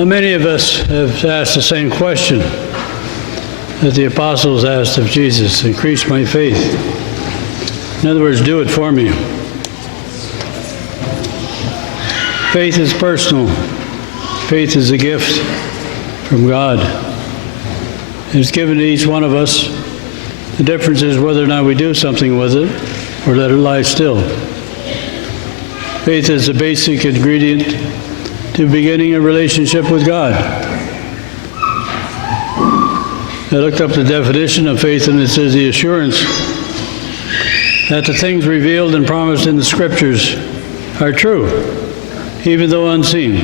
How many of us have asked the same question that the apostles asked of Jesus? Increase my faith. In other words, do it for me. Faith is personal. Faith is a gift from God. It's given to each one of us. The difference is whether or not we do something with it or let it lie still. Faith is a basic ingredient to beginning a relationship with God. I looked up the definition of faith, and it says the assurance that the things revealed and promised in the Scriptures are true, even though unseen,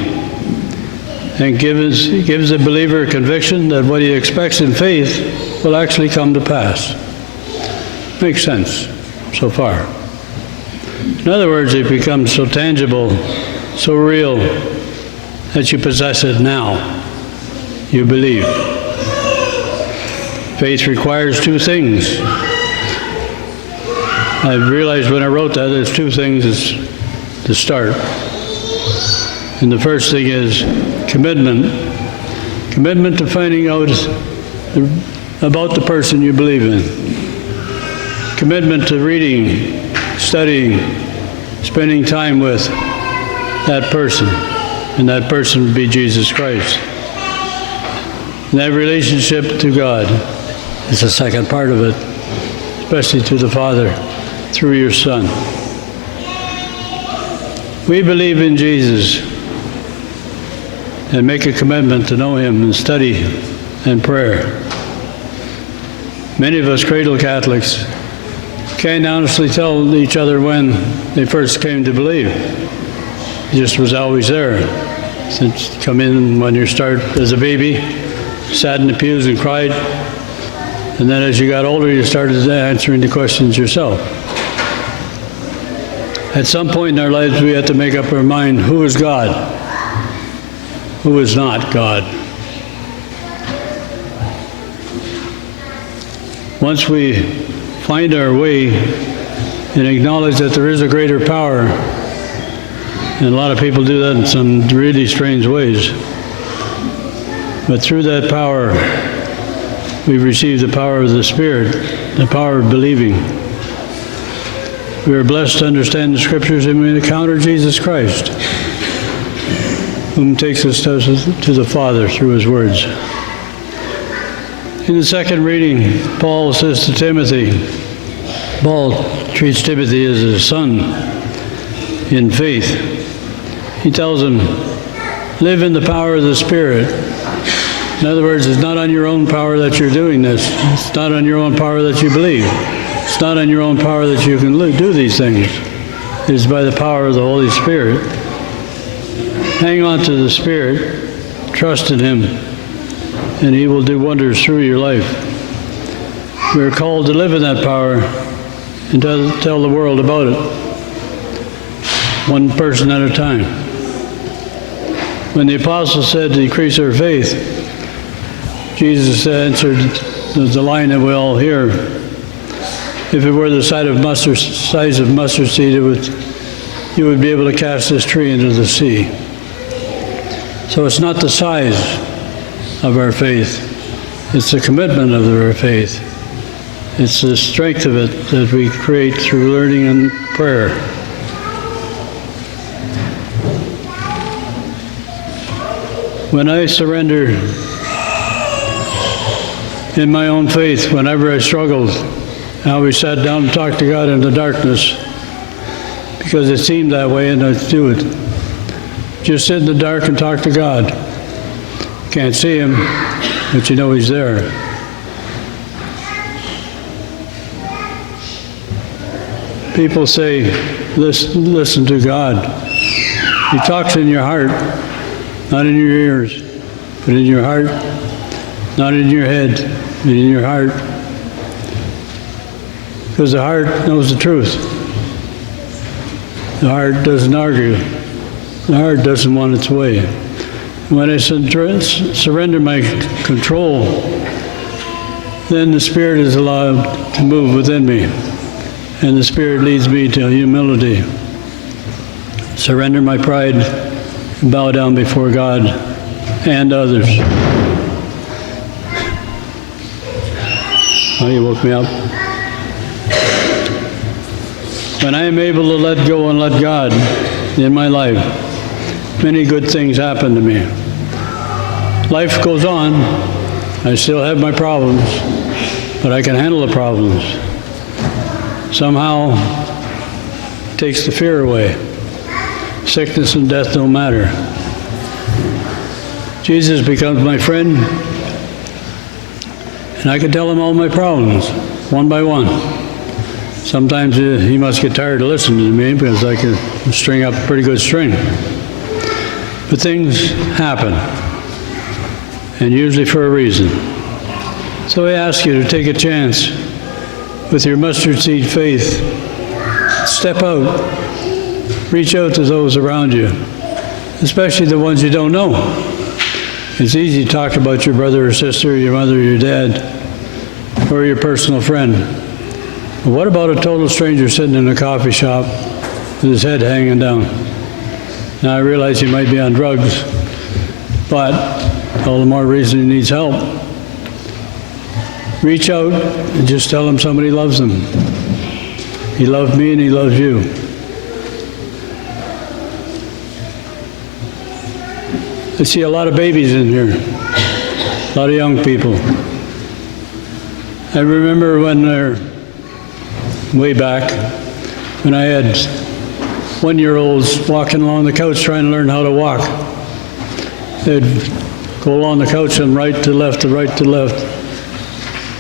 and gives a believer a conviction that what he expects in faith will actually come to pass. Makes sense so far. In other words, it becomes so tangible, so real, that you possess it now. You believe. Faith requires two things. I realized when I wrote that there's two things to start. And the first thing is commitment. Commitment to finding out about the person you believe in. Commitment to reading, studying, spending time with that person. And that person would be Jesus Christ. And that relationship to God is the second part of it, especially to the Father through your Son. We believe in Jesus and make a commitment to know Him and study and prayer. Many of us cradle Catholics can't honestly tell each other when they first came to believe. It just was always there. Since you come in when you start as a baby, sat in the pews and cried, and then as you got older, you started answering the questions yourself. At some point in our lives, we have to make up our mind, who is God? Who is not God? Once we find our way and acknowledge that there is a greater power, and a lot of people do that in some really strange ways, but through that power, we receive the power of the Spirit, the power of believing. We are blessed to understand the Scriptures and we encounter Jesus Christ, whom takes us to the Father through His words. In the second reading, Paul says to Timothy, Paul treats Timothy as a son in faith. He tells him, live in the power of the Spirit. In other words, it's not on your own power that you're doing this. It's not on your own power that you believe. It's not on your own power that you can do these things. It is by the power of the Holy Spirit. Hang on to the Spirit, trust in Him, and He will do wonders through your life. We are called to live in that power and tell the world about it, one person at a time. When the apostles said to increase our faith, Jesus answered the line that we all hear, if it were the size of mustard seed, you would be able to cast this tree into the sea. So it's not the size of our faith, it's the commitment of our faith. It's the strength of it that we create through learning and prayer. When I surrender in my own faith, whenever I struggled, I always sat down and talked to God in the darkness because it seemed that way, and I'd do it. Just sit in the dark and talk to God. Can't see Him, but you know He's there. People say, listen to God. He talks in your heart, not in your ears, but in your heart, not in your head, but in your heart. Because the heart knows the truth. The heart doesn't argue. The heart doesn't want its way. When I surrender my control, then the Spirit is allowed to move within me. And the Spirit leads me to humility. Surrender my pride and bow down before God and others. Oh, you woke me up. When I am able to let go and let God in my life, many good things happen to me. Life goes on. I still have my problems, but I can handle the problems. Somehow, it takes the fear away. Sickness and death don't matter. Jesus becomes my friend, and I can tell him all my problems, one by one. Sometimes he must get tired of listening to me because I can string up a pretty good string. But things happen, and usually for a reason. So I ask you to take a chance with your mustard seed faith. Step out. Reach out to those around you, especially the ones you don't know. It's easy to talk about your brother or sister, your mother or your dad, or your personal friend. But what about a total stranger sitting in a coffee shop with his head hanging down? Now I realize he might be on drugs, but all the more reason he needs help. Reach out and just tell him somebody loves him. He loved me and he loves you. I see a lot of babies in here, a lot of young people. I remember when they're way back, when I had one-year-olds walking along the couch trying to learn how to walk. They'd go along the couch from right to left to right to left.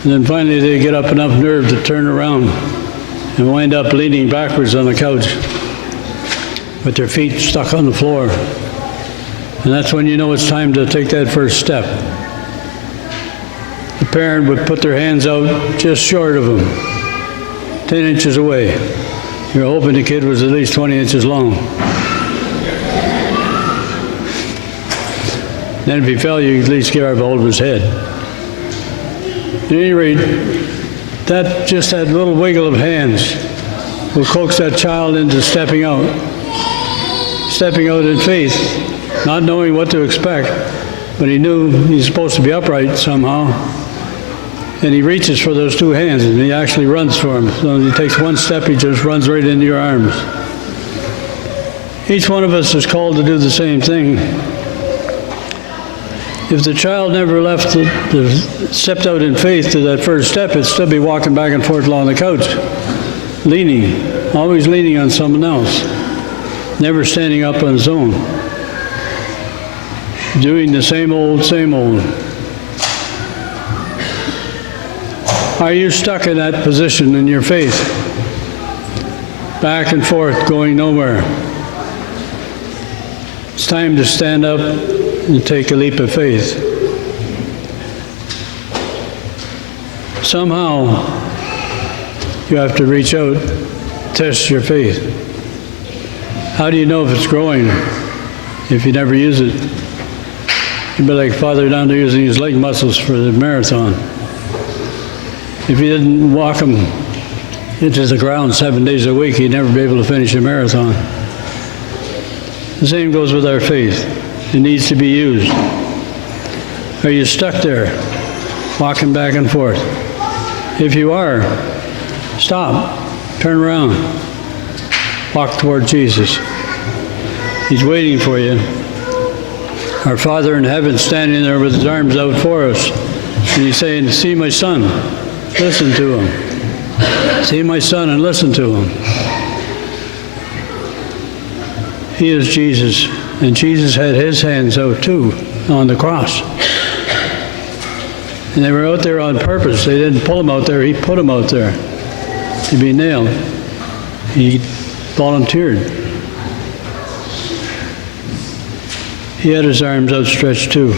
And then finally they'd get up enough nerve to turn around and wind up leaning backwards on the couch with their feet stuck on the floor. And that's when you know it's time to take that first step. The parent would put their hands out just short of them, 10 inches away. You're hoping the kid was at least 20 inches long. Then if he fell, you could at least grab hold of his head. At any rate, that little wiggle of hands will coax that child into stepping out in faith, not knowing what to expect, but he knew he's supposed to be upright somehow. And he reaches for those two hands, and he actually runs for them. So he takes one step, he just runs right into your arms. Each one of us is called to do the same thing. If the child never stepped out in faith to that first step, it'd still be walking back and forth along the couch, always leaning on someone else, never standing up on his own, doing the same old, same old. Are you stuck in that position in your faith? Back and forth, going nowhere. It's time to stand up and take a leap of faith. Somehow, you have to reach out, test your faith. How do you know if it's growing if you never use it? You'd be like Father down there using his leg muscles for the marathon. If he didn't walk them into the ground 7 days a week, he'd never be able to finish a marathon. The same goes with our faith. It needs to be used. Are you stuck there, walking back and forth? If you are, stop, turn around, walk toward Jesus. He's waiting for you. Our Father in heaven standing there with his arms out for us. And he's saying, see my son. Listen to him. See my son and listen to him. He is Jesus, and Jesus had his hands out too on the cross. And they were out there on purpose. They didn't pull him out there, he put him out there to be nailed. He volunteered. He had his arms outstretched too.